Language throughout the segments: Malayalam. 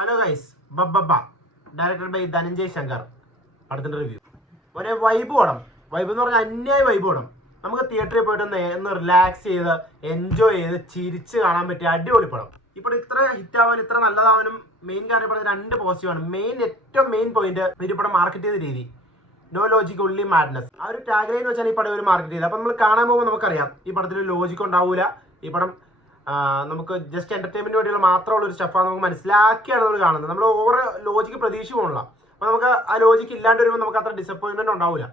Hello guys, Babba directed by Dhananjay Shankar. അടുത്ത റിവ്യൂ ഒരേ വൈബ് പടം. വൈബ് എന്ന് പറഞ്ഞാൽ അന്യായ വൈബ് പടം. നമുക്ക് തിയേറ്ററിൽ പോയിട്ട് ഒന്ന് റിലാക്സ് ചെയ്ത് എൻജോയ് ചെയ്ത് ചിരിച്ച് കാണാൻ പറ്റിയ അടിപൊളി പടം. ഇപ്പോൾ ഇത്ര ഹിറ്റ് ആവാനും ഇത്ര നല്ലതാവാനും മെയിൻ കാര്യം പറഞ്ഞ രണ്ട് പോസിറ്റീവാണ്. ഏറ്റവും മെയിൻ പോയിന്റ് ഈ പടം മാർക്കറ്റ് ചെയ്ത രീതി. No logic only madness. ആ ഒരു ടാഗ് ലൈൻ വെച്ചാണ് ഈ പടം ഒരു മാർക്കറ്റ് ചെയ്തത്. അപ്പം നമ്മൾ കാണാൻ പോകുമ്പോൾ നമുക്കറിയാം ഈ പടത്തിൽ ലോജിക് ഉണ്ടാവൂല. ഈ പടം നമുക്ക് ജസ്റ്റ് എന്റർടൈൻമെന്റ് വേണ്ടിയുള്ള മാത്രമുള്ള ഒരു സ്റ്റഫാണ് നമുക്ക് മനസ്സിലാക്കിയാണ് നമ്മൾ കാണുന്നത്. നമ്മൾ ഓവർ ലോജിക്ക് പ്രതീക്ഷ പോകണില്ല. അപ്പൊ നമുക്ക് ആ ലോജിക്ക് ഇല്ലാണ്ട് വരുമ്പോൾ നമുക്ക് അത്ര ഡിസപ്പോയിന്റ്മെന്റ് ഉണ്ടാവില്ല.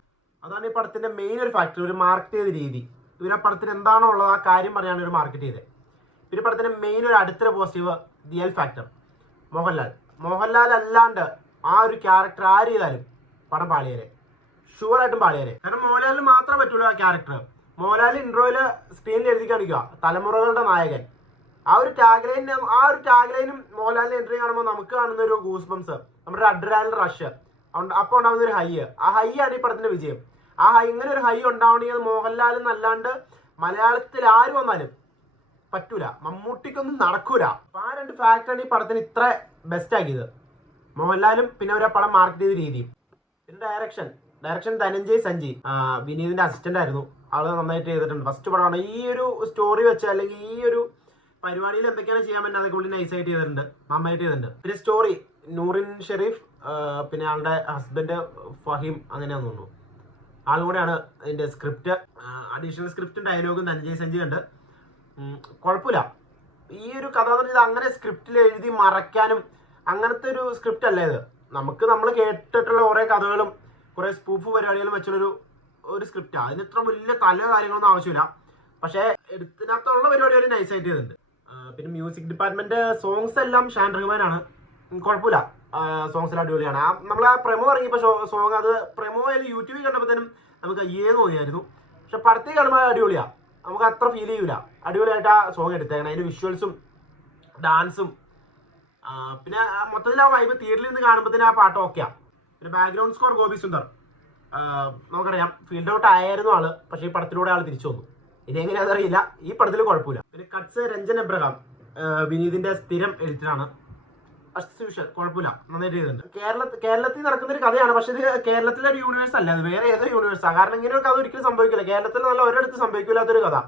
അതാണ് ഈ പടത്തിന്റെ മെയിൻ ഒരു ഫാക്ടർ, ഒരു മാർക്കറ്റ് ചെയ്ത രീതി. ഇവരെ പടത്തിന് എന്താണോ ഉള്ളത് ആ കാര്യം പറയാണ് ഒരു മാർക്കറ്റ് ചെയ്തത്. ഈ പടത്തിന്റെ മെയിൻ ഒരു അടുത്തൊരു പോസിറ്റീവ് റിയൽ ഫാക്ടർ മോഹൻലാൽ അല്ലാണ്ട് ആ ഒരു ക്യാരക്ടർ ആര് ചെയ്താലും പടം പാളിയേരെ, ഷുവറായിട്ടും പാളിയേരെ. കാരണം മോഹൻലാലിന് മാത്രമേ പറ്റുള്ളൂ ആ ക്യാരക്ടർ. മോഹൻലാൽ ഇൻട്രോയില് സ്ക്രീനിൽ എഴുതി കാണിക്കുക തലമുറകളുടെ നായകൻ. ആ ഒരു ടാഗ്ലൈനും മോഹൻലാലിന്റെ എൻട്രി കാണുമ്പോൾ നമുക്ക് കാണുന്ന ഒരു ഗൂസ് ബംസ്, നമ്മുടെ അഡ്രിനാലിൻ റഷ്, അപ്പോൾ ഉണ്ടാകുന്ന ഒരു ഹൈ. ആ ഹൈ ആണ് ഈ പടത്തിന്റെ വിജയം. ആ ഹൈ, ഇങ്ങനെ ഒരു ഹൈ ഉണ്ടാവണമെങ്കിൽ മോഹൻലാൽ എന്നല്ലാണ്ട് മലയാളത്തിൽ ആര് വന്നാലും പറ്റൂല, മമ്മൂട്ടിക്കൊന്നും നടക്കൂല. അപ്പൊ ആ രണ്ട് ഫാക്ടറാണ് ഈ പടത്തിന് ഇത്ര ബെസ്റ്റ് ആക്കിയത്. മോഹൻലാലും പിന്നെ ഒരു പടം മാർക്കറ്റ് ചെയ്ത രീതിയും. പിന്നെ ഡയറക്ഷൻ ധനഞ്ജയ് സഞ്ജി, വിനീതിന്റെ അസിസ്റ്റന്റ് ആയിരുന്നു. ആള് നന്നായിട്ട് ചെയ്തിട്ടുണ്ട്. ഫസ്റ്റ് പടമാണ്. ഈ ഒരു സ്റ്റോറി വെച്ച് അല്ലെങ്കിൽ ഈ ഒരു പരിപാടിയിൽ എന്തൊക്കെയാണ് ചെയ്യാൻ പറ്റുന്നത് അതൊക്കെ പുള്ളി നൈസായിട്ട് ചെയ്തിട്ടുണ്ട്, നന്നായിട്ട് ചെയ്തിട്ടുണ്ട്. പിന്നെ സ്റ്റോറി നൂറിൻ ഷെരീഫ്, പിന്നെ ആളുടെ ഹസ്ബൻഡ് ഫഹീം, അങ്ങനെയാന്ന് തോന്നുന്നു. ആളും കൂടെയാണ് അതിന്റെ സ്ക്രിപ്റ്റ്. അഡീഷണൽ സ്ക്രിപ്റ്റും ഡയലോഗും ധനഞ്ജയ് സഞ്ജി ഉണ്ട്. കുഴപ്പമില്ല. ഈ ഒരു കഥ എന്ന് പറഞ്ഞാൽ അങ്ങനെ സ്ക്രിപ്റ്റിൽ എഴുതി മറയ്ക്കാനും അങ്ങനത്തെ ഒരു സ്ക്രിപ്റ്റ് അല്ല ഇത്. നമ്മൾ കേട്ടിട്ടുള്ള കുറെ കഥകളും കുറെ സ്പൂഫ് പരിപാടികളും വെച്ചുള്ളൊരു സ്ക്രിപ്റ്റാണ്. അതിന് ഇത്ര വലിയ കാര്യങ്ങളൊന്നും ആവശ്യമില്ല. പക്ഷേ എടുത്തിനകത്തുള്ള പരിപാടി ഒരു നൈസായിട്ട് ചെയ്തിട്ടുണ്ട്. പിന്നെ മ്യൂസിക് ഡിപ്പാർട്ട്മെന്റ്, സോങ്സ് എല്ലാം ഷാൻ റഹ്മാനാണ്. കുഴപ്പമില്ല, സോങ്സ് അടിപൊളിയാണ്. നമ്മൾ ആ പ്രമോ ഇറങ്ങിയപ്പോൾ സോങ്, അത് പ്രമോ യൂട്യൂബിൽ കണ്ടപ്പോഴത്തേനും നമുക്ക് തോന്നിയായിരുന്നു. പക്ഷെ പടത്തിൽ കാണുമ്പോൾ അടിപൊളിയാണ്, നമുക്ക് അത്ര ഫീൽ ചെയ്യൂല. അടിപൊളിയായിട്ട് ആ സോങ് എടുത്തേക്കണം. അതിന്റെ വിഷ്വൽസും ഡാൻസും പിന്നെ മൊത്തത്തിൽ ആ വൈബ് തിയേറ്ററിൽ നിന്ന് കാണുമ്പോഴത്തേനും ആ പാട്ട് ഓക്കെയാണ്. പിന്നെ ബാക്ക്ഗ്രൗണ്ട് സ്കോർ ഗോപി സുന്ദർ. നമുക്കറിയാം ഫീൽഡ് ഔട്ട് ആയിരുന്നു ആള്, പക്ഷേ ഈ പടത്തിലൂടെ ആൾ തിരിച്ചു വന്നു. ഇനി എങ്ങനെയാണെന്ന് അറിയില്ല. ഈ പടത്തിൽ കുഴപ്പമില്ല. പിന്നെ കട്ട്സ് രഞ്ജൻ എബ്രഹാം, വിനീതിന്റെ സ്ഥിരം എഡിറ്ററാണ്. കുഴപ്പമില്ല, നന്നായിട്ട് ചെയ്തിട്ടുണ്ട്. കേരളത്തിൽ നടക്കുന്ന ഒരു കഥയാണ്. പക്ഷെ ഇത് കേരളത്തിലെ ഒരു യൂണിവേഴ്സ് അല്ല, അത് വേറെ ഏതോ യൂണിവേഴ്സാണ്. കാരണം ഇങ്ങനെ ഒരു കഥ ഒരിക്കലും സംഭവിക്കില്ല. കേരളത്തിൽ നല്ല ഒരിടത്ത് സംഭവിക്കില്ലാത്തൊരു കഥ.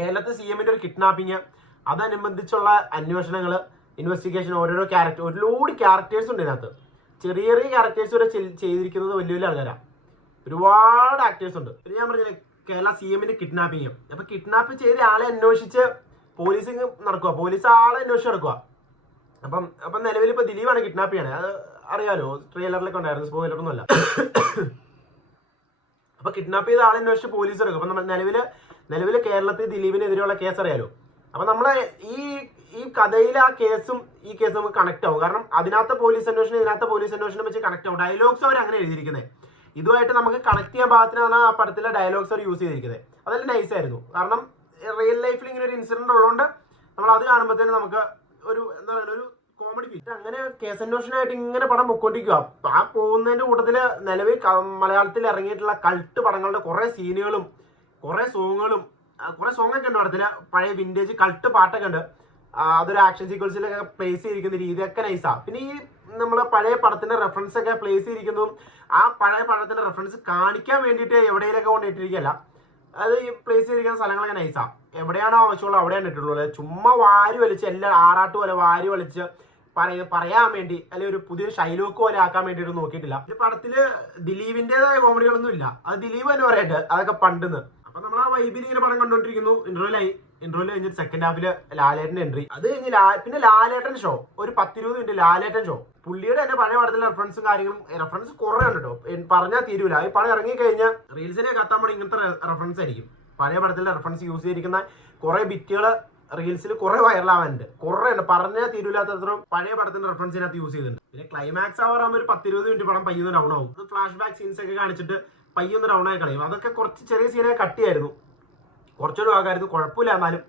കേരളത്തിൽ CM-ന്റെ ഒരു കിഡ്നാപ്പിങ്, അതനുബന്ധിച്ചുള്ള അന്വേഷണങ്ങള്, ഇൻവെസ്റ്റിഗേഷൻ, ഓരോരോ ക്യാരക്ടർ, ഒരു ലോഡ് ക്യാരക്ടേഴ്സ് ഉണ്ട് ഇതിനകത്ത്. ചെറിയ ക്യാരക്ടേഴ്സ് വരെ ചെയ്തിരിക്കുന്നത് വലിയ ആൾക്കാരാണ്. ഒരുപാട് ആക്ടേഴ്സ് ഉണ്ട്. പിന്നെ ഞാൻ പറഞ്ഞില്ലേ കേരള CM-ന്റെ കിഡ്നാപ്പിങ്. അപ്പൊ കിഡ്നാപ്പ് ചെയ്ത ആളെ അന്വേഷിച്ച് പോലീസിങ് നടക്കുക, പോലീസ് ആളെ അന്വേഷിച്ച് നടക്കുക. അപ്പം നിലവിൽ ഇപ്പൊ ദിലീപാണ് കിഡ്നാപ്പ് ചെയ്യണേ. അത് അറിയാലോ, ട്രെയിലറിലൊക്കെ ഉണ്ടായിരുന്നു, സ്പോയിലറൊന്നും അല്ല. അപ്പൊ കിഡ്നാപ്പ് ചെയ്ത ആളെ അന്വേഷിച്ച് പോലീസ് എടുക്കും. അപ്പൊ നിലവില് കേരളത്തിൽ ദിലീപിനെതിരെയുള്ള കേസ് അറിയാലോ. അപ്പൊ നമ്മളെ ഈ കഥയിൽ ആ കേസും ഈ കേസും നമുക്ക് കണക്ട് ആവും. കാരണം അതിനകത്ത് പോലീസ് അന്വേഷണം ഇതിനകത്ത് പോലീസ് അന്വേഷണം വെച്ച് കണക്ട് ആവും. ഡയലോഗ്സ് അവർ അങ്ങനെ എഴുതിയിരിക്കുന്നത്. ഇതുമായിട്ട് നമുക്ക് കണക്ട് ചെയ്യാൻ പാകത്തിനാണ് ആ പടത്തിലെ ഡയലോഗ്സ് അവർ യൂസ് ചെയ്തിരിക്കുന്നത്. അതെല്ലാം നൈസായിരുന്നു. കാരണം റിയൽ ലൈഫിൽ ഇങ്ങനെ ഒരു ഇൻസിഡന്റ് ഉള്ളതുകൊണ്ട് നമ്മൾ അത് കാണുമ്പോഴത്തേനും നമുക്ക് ഒരു എന്താ പറയുക, ഒരു കോമഡി ഫീൽ. അങ്ങനെ കേസ് അന്വേഷണമായിട്ട് ഇങ്ങനെ പടം പൊയ്ക്കൊണ്ടിരിക്കുക. ആ പോകുന്നതിന്റെ കൂട്ടത്തില് നിലവിൽ മലയാളത്തിൽ ഇറങ്ങിയിട്ടുള്ള കൾട്ട് പടങ്ങളുടെ കുറെ സീനുകളും കുറെ സോങ്ങുകളും, കുറെ സോങ്ങൊക്കെ ഉണ്ട് പടത്തില്. പഴയ വിന്റേജ് കൾട്ട് പാട്ടൊക്കെ ഉണ്ട്. അതൊരു ആക്ഷൻ സീക്വൻസിലൊക്കെ പ്ലേസ് ചെയ്തിരിക്കുന്ന രീതിയൊക്കെ നൈസാണ്. പിന്നെ ഈ നമ്മളെ പഴയ പടത്തിന്റെ റെഫറൻസ് ഒക്കെ പ്ലേസ് ചെയ്തിരിക്കുന്നതും ആ പഴയ പടത്തിന്റെ റെഫറൻസ് കാണിക്കാൻ വേണ്ടിയിട്ട് എവിടെയൊക്കെ കൊണ്ടിട്ടിരിക്കുകയല്ല, അത് ഈ പ്ലേസ് ചെയ്തിരിക്കുന്ന സ്ഥലങ്ങളൊക്കെ നൈസാണ്. എവിടെയാണോ ആവശ്യമുള്ളത് അവിടെയാണ് ഇട്ടിട്ടുള്ളത്. ചുമ്മാ വാരി വലിച്ച് എല്ലാം ആറാട്ട് പോലെ വാരി വലിച്ച് പറയാൻ വേണ്ടി, അല്ലെങ്കിൽ ഒരു പുതിയ ഷൈലോക്ക് പോലെ ആക്കാൻ വേണ്ടിയിട്ട് നോക്കിയിട്ടില്ല. ഈ പടത്തില് ദിലീപിന്റേതായ കോമഡികളൊന്നും ഇല്ല. അത് ദിലീപ് തന്നെ പറയട്ടെ, അതൊക്കെ പണ്ടെന്ന്. അപ്പൊ നമ്മൾ ആ വൈബിൽ ഇങ്ങനെ പടം കണ്ടോണ്ടിരിക്കുന്നു. ഇന്റർവ്യൂ കഴിഞ്ഞിട്ട് സെക്കൻഡ് ഹാഫില് ലാലേട്ടന്റെ എൻട്രി. അത് കഴിഞ്ഞ് പിന്നെ ലാലേട്ടൻ ഷോ, ഒരു 10-20 മിനിറ്റ് ലാലേട്ടൻ ഷോ. പുള്ളിയുടെ തന്നെ പഴയ പടത്തിലെ റെഫറൻസും കാര്യങ്ങളും, റെഫറൻസ് കുറെ ഉണ്ട് കേട്ടോ, പറഞ്ഞാൽ തീരൂല. ഈ പടം ഇറങ്ങി കഴിഞ്ഞാൽ റീൽസിനെ കത്താൻ വേണ്ടി ഇങ്ങനത്തെ റെഫറൻസ് ആയിരിക്കും. പഴയ പടത്തിലെ റെഫറൻസ് യൂസ് ചെയ്തിരിക്കുന്ന കുറെ ബിറ്റുകൾ റീൽസിൽ കുറെ വൈറലാവാനുണ്ട്. കുറെ ഉണ്ട്, പറഞ്ഞാൽ തീരൂലാത്തത്രയും പഴയ പടത്തിന്റെ റെഫറൻസിനകത്ത് യൂസ് ചെയ്തിട്ടുണ്ട്. പിന്നെ ക്ലൈമാക്സ് ആവാറാകുമ്പോൾ ഒരു 10-20 മിനിറ്റ് പടം പയ്യൊന്ന് ഡൗൺ ആവും. ഫ്ലാഷ് ബാക്ക് സീൻസ് ഒക്കെ കാണിച്ചിട്ട് പയ്യൊന്ന് ഡൗൺ ആയി കളയും. അതൊക്കെ കുറച്ച് ചെറിയ സീനൊക്കെ കട്ടിയായിരുന്നു, കുറച്ചൊരു ഭാഗമായിരുന്നു. കുഴപ്പമില്ല, എന്നാലും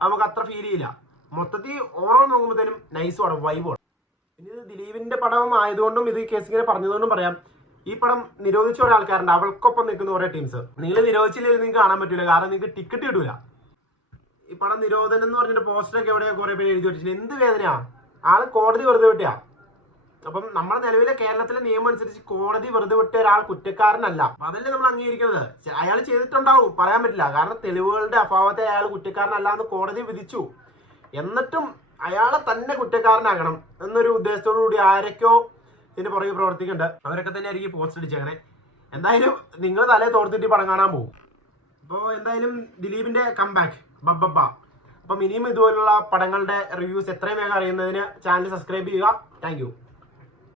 നമുക്ക് അത്ര ഫീൽ ചെയ്യില്ല. മൊത്തത്തിൽ ഓവറോൾ നോക്കുമ്പോഴത്തേനും നൈസ് പടം, വൈബ് പടം. പിന്നെ ഇത് ദിലീപിന്റെ പടം ആയതുകൊണ്ടും ഇത് കേസ് ഇങ്ങനെ പറഞ്ഞതുകൊണ്ടും പറയാം, ഈ പടം നിരോധിച്ച ഒരാൾക്കാരുണ്ട്, അവൾക്കൊപ്പം നിൽക്കുന്ന കുറെ ടീംസ്. നിങ്ങൾ നിരോധിച്ചില്ലെങ്കിൽ നിങ്ങൾക്ക് കാണാൻ പറ്റില്ല, കാരണം നിങ്ങൾക്ക് ടിക്കറ്റ് കിട്ടൂല. ഈ പടം നിരോധനം എന്ന് പറഞ്ഞിട്ട് പോസ്റ്ററൊക്കെ എവിടെ കുറെ പേര് എഴുതി വെച്ചിട്ട് എന്ത് വേദനയാ. ആള് കോടതി വെറുതെ വിട്ടയാ. അപ്പം നമ്മുടെ നിലവിലെ കേരളത്തിലെ നിയമം അനുസരിച്ച് കോടതി വെറുതെ വിട്ട ഒരാൾ കുറ്റക്കാരനല്ല. അതല്ലേ നമ്മൾ അംഗീകരിക്കുന്നത്. അയാൾ ചെയ്തിട്ടുണ്ടാവും, പറയാൻ പറ്റില്ല. കാരണം തെളിവുകളുടെ അഭാവത്തെ അയാൾ കുറ്റക്കാരനല്ല എന്ന് കോടതി വിധിച്ചു. എന്നിട്ടും അയാളെ തന്നെ കുറ്റക്കാരനാകണം എന്നൊരു ഉദ്ദേശത്തോടു കൂടി ആരൊക്കെയോ ഇതിന് പുറകെ പ്രവർത്തിക്കുന്നുണ്ട്. അവരൊക്കെ തന്നെ ആയിരിക്കും പോസ്റ്റ് അടിച്ചേക്കണേ. എന്തായാലും നിങ്ങൾ തലേ തോർത്തിട്ട് പടം കാണാൻ പോകും. അപ്പോൾ എന്തായാലും ദിലീപിന്റെ കംബാക്ക് ബബ്ബ. അപ്പം ഇനിയും ഇതുപോലുള്ള പടങ്ങളുടെ റിവ്യൂസ് എത്രയും വേഗം അറിയുന്നതിന് ചാനൽ സബ്സ്ക്രൈബ് ചെയ്യുക. താങ്ക്